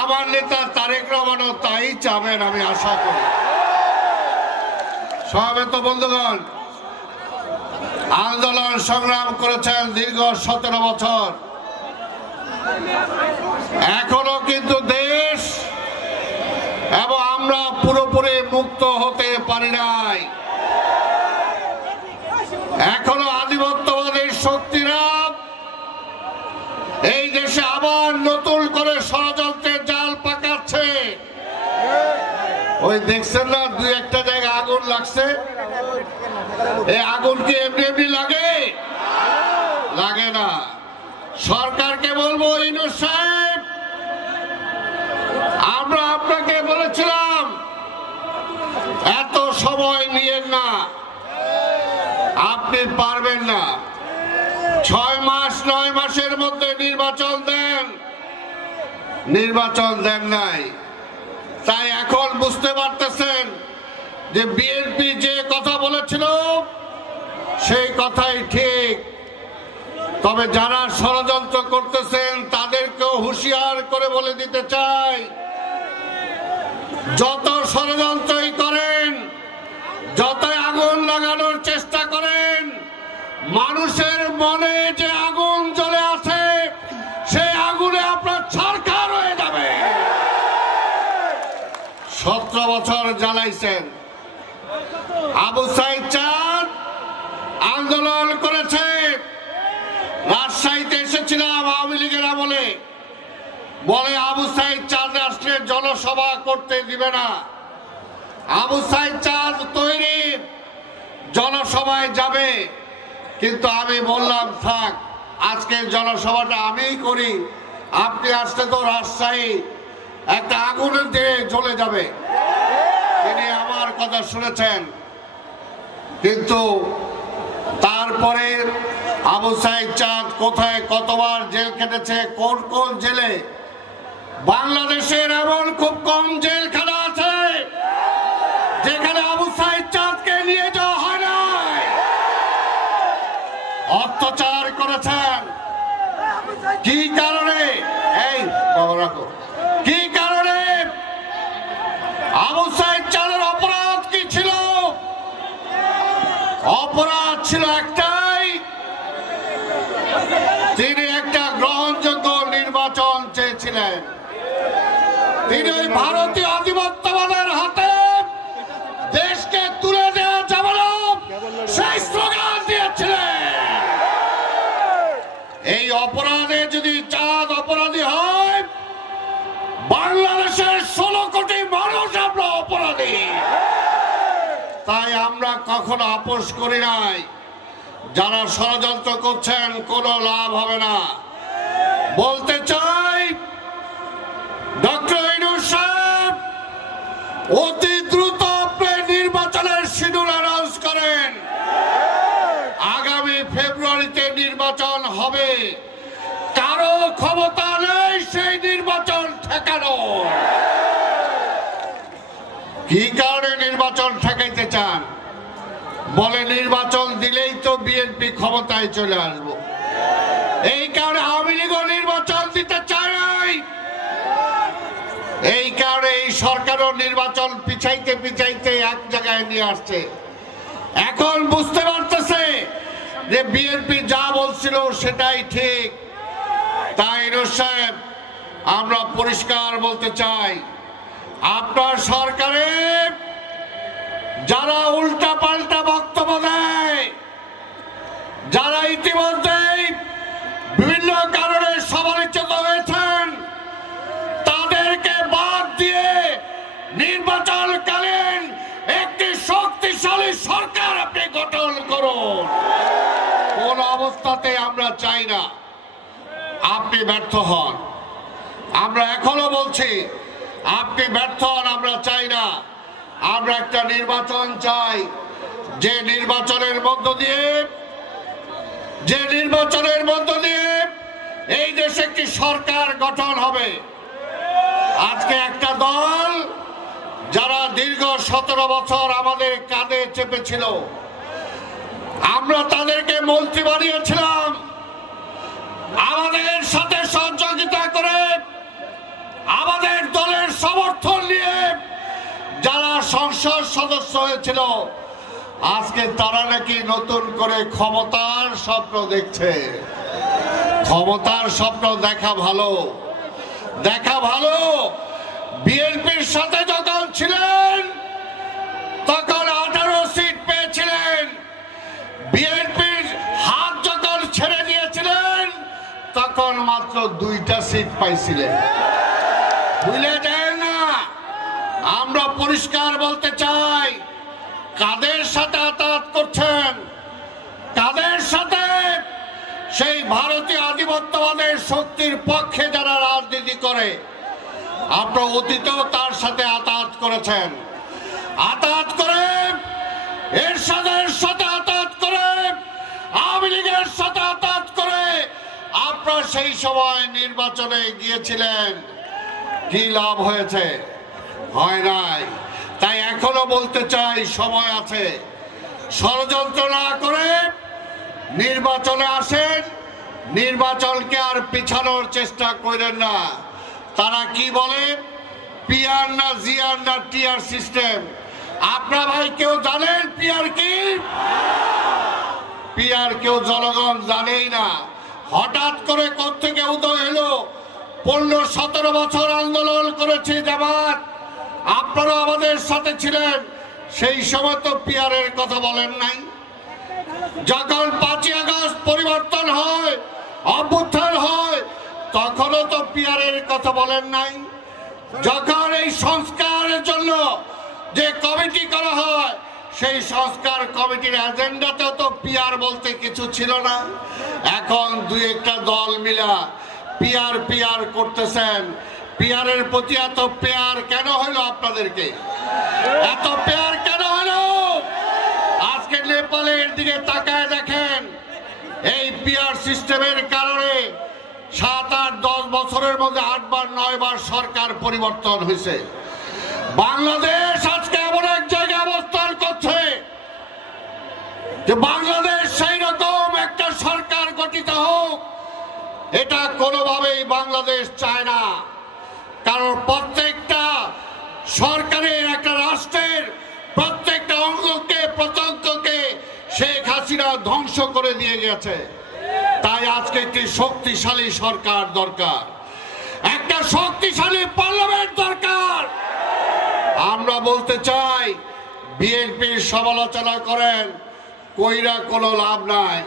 আমার নেতা তারেক রহমানও তাই চাবেন আমি আশা করি। সমাবেত বন্ধুগণ, আন্দোলন সংগ্রাম করেছেন দীর্ঘ 17 বছর। এখনো কিন্তু দেশ এবং আমরা পুরোপুরি মুক্ত হতে পারি নাই। এখনো আধিপত্যবাদী শক্তিরা এই দেশে আবার নতুন করে ষড়যন্ত্রের জাল পাকাচ্ছে। ওই দেখছেন না, দুই একটা জায়গায় আগুন লাগছে। এই আগুন কি এমনি এমনি লাগে? লাগে না। সরকারকে বলবো, ইউনূস সাহেব, আমরা আপনাকে বলেছিলাম এত সময় নিয়েন না, আপনি পারবেন না। 6 মাস 9 মাসের মধ্যে নির্বাচন দেন, নির্বাচন দেন নাই। তাই এখন বুঝতে পারতেছেন যে বিএনপি যে কথা বলেছিল সেই কথাই ঠিক। তবে যারা ষড়যন্ত্র করতেছেন তাদেরকেও হুঁশিয়ার করে বলে দিতে চাই, যত ষড়যন্ত্রই করেন, যতই আগুন লাগানোর চেষ্টা করেন, মানুষের মনে যে আগুন জ্বলে আছে সেই আগুনে আপনার ছারখার হয়ে যাবে। 17 বছর জ্বালাইছেন। আবু সাইদ চাঁদ আন্দোলন করেছে। রাজশাহীতে এসেছিলাম আওয়ামী লীগের আমলে, বলে আবু সাইদ চাঁদ রাষ্ট্রের জনসভা করতে দিবে না। আবু সাইদ চাঁদ তৈরি, জনসভায় যাবে। কিন্তু আমি বললাম থাক, আজকে জনসভাটা আমিই করি, আপনি আসলে তো রাজশাহী একটা আগুনের দিয়ে জ্বলে যাবে। তিনি আমার কথা শুনেছেন। কিন্তু তারপরে আবু সাইদ চাঁদ কোথায় কতবার জেল কেটেছে, কোন কোন জেলে। বাংলাদেশের এমন খুব কম জেলখানা আছে যেখানে আবু সাইদ চাঁদকে নিয়ে যাওয়া হয় না। অত্যাচার করেছেন। কি কারণে? এই বাবা রাখো, কি কারণে? আবু সাইদ চাঁদের অপরাধ কি ছিল? অপরাধ ছিল একটাই, তিনি একটা গ্রহণযোগ্য নির্বাচন চেয়েছিলেন। তিনি ওই ভারতীয় আধিপত্যবাদের হাতে দেশকে তুলে দেওয়া যাবে না সেই স্লোগান দিয়েছিলেন। এই অপরাধে যদি চাঁদ অপরাধী হয়, বাংলাদেশের 16 কোটি মানুষ আমরা অপরাধী। তাই আমরা কখনো আপোষ করি নাই। যারা ষড়যন্ত্র করছেন কোনো লাভ হবে না। বলতে চাই, ডক্টর ইউনূস সাহেব অতি দ্রুত আপনি নির্বাচনের শিডিউল অ্যানাউন্স করেন। আগামী ফেব্রুয়ারিতে নির্বাচন হবে। কারো ক্ষমতা নেই সেই নির্বাচন ঠেকানো। কি কারণে নির্বাচন ঠেকাইতে চান? বলে নির্বাচন দিলেই তো বিএনপি ক্ষমতায় চলে আসবো। এই কারণে আওয়ামী লীগও নির্বাচন দিতে চায় নাই। এই কারণে এই সরকারও নির্বাচন পিছাইতে পিছাইতে এক জায়গায় নিয়ে আসছে। এখন বুঝতে পারতেছে যে বিএনপি যা বলছিল সেটাই ঠিক। তাই ইউনূস সাহেব, আমরা পরিষ্কার বলতে চাই, আপনার সরকারে যারা উল্টা পাল্টা বক্তব্য দেয়, যারা ইতিমধ্যেই বিভিন্ন কারণে সমালোচিত হয়েছেন, তাদেরকে বাদ দিয়ে নির্বাচনকালীন একটি শক্তিশালী সরকার আপনি গঠন করুন। কোন অবস্থাতে আমরা চাই না আপনি ব্যর্থ হন। আমরা এখনো বলছি, আপনি ব্যর্থ হন আমরা চাই না। আমরা একটা নির্বাচন চাই, যে নির্বাচনের মধ্য দিয়ে এই দেশে একটি সরকার গঠন হবে। আজকে একটা দল যারা দীর্ঘ 17 বছর আমাদের কাঁধে চেপেছিল, আমরা তাদেরকে মন্ত্রী বানিয়েছিলাম। আমাদের সাথে সহযোগিতা করে আমাদের সংসদ সদস্য হয়েছিল, আজকে তারা নাকি নতুন করে ক্ষমতার স্বপ্ন দেখছে। ক্ষমতার স্বপ্ন দেখা ভালো, দেখা ভালো। বিএনপির সাথে যখন ছিলেন তখন 18 সিট পেয়েছিলেন। বিএনপির হাত যখন ছেড়ে দিয়েছিলেন তখন মাত্র 2টা সিট পাইছিলেন। ভুলে যায় না। আমরা পরিষ্কার বলতে চাই, কাদের সাথে আতাত করছেন, কাদের সাথে? সেই ভারতীয় আধিপত্যবাদের শক্তির পক্ষে যারা রাজনীতি করে, আপনারা অতীতেও তার সাথে আতাত করেছেন। আতাত করে, এরশাদের সাথে আতাত করে, আওয়ামী লীগের সাথে আতাত করে আপনারা সেই সময় নির্বাচনে গিয়েছিলেন। কি লাভ হয়েছে? হয় নাই। তাই এখনো বলতে চাই, সময় আছে। ষড়যন্ত্র না করে নির্বাচনে আসেন, নির্বাচনকে আর পিছানোর চেষ্টা করেন না। তারা কি বলে, পিআর না জিআর না টিআর সিস্টেম। আপনারা ভাই কেউ জানেন পিআর কি? পিআর কেউ জনগণ জানেই না। হঠাৎ করে কোত্থেকে উদয় হলো? 15-17 বছর আন্দোলন করেছে জামাত, আপনারা আমাদের সাথে ছিলেন। সেই সময় তো পিআরের কথা বলেন নাই। যখন 5ই আগস্ট পরিবর্তন হয়, অভ্যুত্থান হয়, তখনও তো পিআরের কথা বলেন নাই। যখন এই সংস্কারের জন্য যে কমিটি করা হয়, সেই সংস্কার কমিটির এজেন্ডাতেও তো পিআর বলতে কিছু ছিল না। এখন 2-1টা দল মিলা পিআর পিআর করতেছেন। পিআরের প্রতি এত পেয়ার কেন হলো? আপনাদেরকে এত পেয়ার কেন হলো? আজকে নেপালের দিকে তাকায় দেখেন, এই পিআর সিস্টেমের কারণে 7-8-10 বছরের মধ্যে 8 বার 9 বার সরকার পরিবর্তন হয়েছে। বাংলাদেশ আজকে এমন এক জায়গায় অবস্থান করছে যে বাংলাদেশ সেই রকম একটা সরকার গঠিত হোক, এটা কোনোভাবেই বাংলাদেশ চায় না। কারণ প্রত্যেকটা সরকারের, একটা রাষ্ট্রের প্রত্যেকটা অঙ্গকে প্রত্যঙ্গকে শেখ হাসিনা ধ্বংস করে দিয়ে গেছে। তাই আজকে একটি শক্তিশালী সরকার দরকার, একটা শক্তিশালী পার্লামেন্ট দরকার। আমরা বলতে চাই, বিএনপির সমালোচনা করেন, কইরা কোনো লাভ নাই।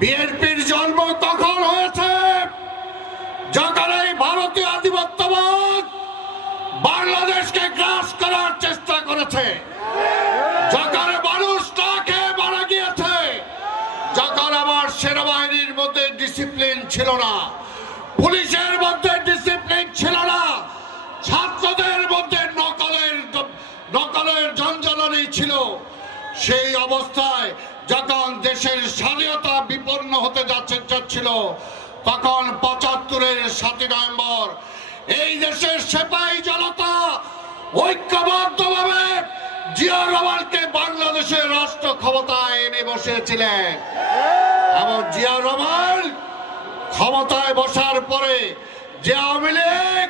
বিএনপির জন্ম কখন হয়েছে? যখন এই ভারতীয় আধিপত্যবাদ বাংলাদেশকে গ্রাস করার চেষ্টা করেছে, যখন মানুষ না খেয়ে মারা গিয়েছে, যখন আমার সেনাবাহিনীর মধ্যে ডিসিপ্লিন ছিল না, পুলিশের মধ্যে ডিসিপ্লিন ছিল না, ছাত্রদের মধ্যে নকলের জঞ্জালনি ছিল। সেই অবস্থায় যখন দেশের স্বাধীনতা বিপন্ন হতে যাচ্ছিল, তখন 75-এর 7ই নভেম্বর এই দেশের সিপাহী জনতা ঐক্যবদ্ধভাবে জিয়া রহমানকে বাংলাদেশের রাষ্ট্র ক্ষমতায় এনে বসেছিলেন। এবং জিয়া রহমান ক্ষমতায় বসার পরে যে আওয়ামী লীগ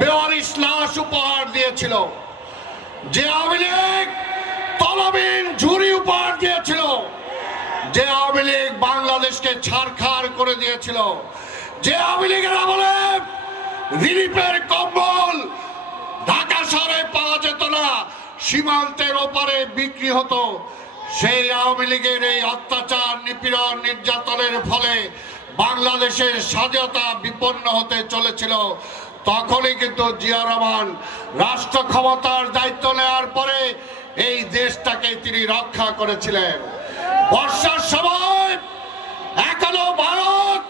বেওয়ারিশ লাশ উপহার দিয়েছিল, যে আওয়ামী লীগ তলবিহীন ঝুরি উপহার দিয়েছিল, যে আওয়ামী লীগ বাংলাদেশকে ছারখার করে দিয়েছিল, যে আওয়ামী লীগের আমলে রিলিফের কম্বল ঢাকা শহরে পাওয়া যেত না, সীমান্তের ওপারে বিক্রি হতো, সেই আওয়ামী লীগের এই অত্যাচার, নিপীড়ন, নির্যাতনের ফলে বাংলাদেশের স্বাধীনতা বিপন্ন হতে চলেছিল। তখনই কিন্তু জিয়া রহমান রাষ্ট্র ক্ষমতার দায়িত্ব নেওয়ার পরে এই দেশটাকে তিনি রক্ষা করেছিলেন। বর্ষার সময় এখনো ভারত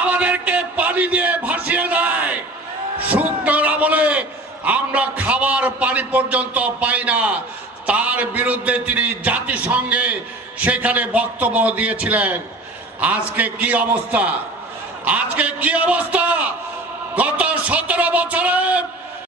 আমাদেরকে পানি দিয়ে ভাসিয়ে দেয়। শুকনোর আমলে আমরা খাবার পানি পর্যন্ত পাই না। তার বিরুদ্ধে তিনি জাতিসংঘে সেখানে বক্তব্য দিয়েছিলেন। আজকে কি অবস্থা? আজকে কি অবস্থা? গত 17 বছরে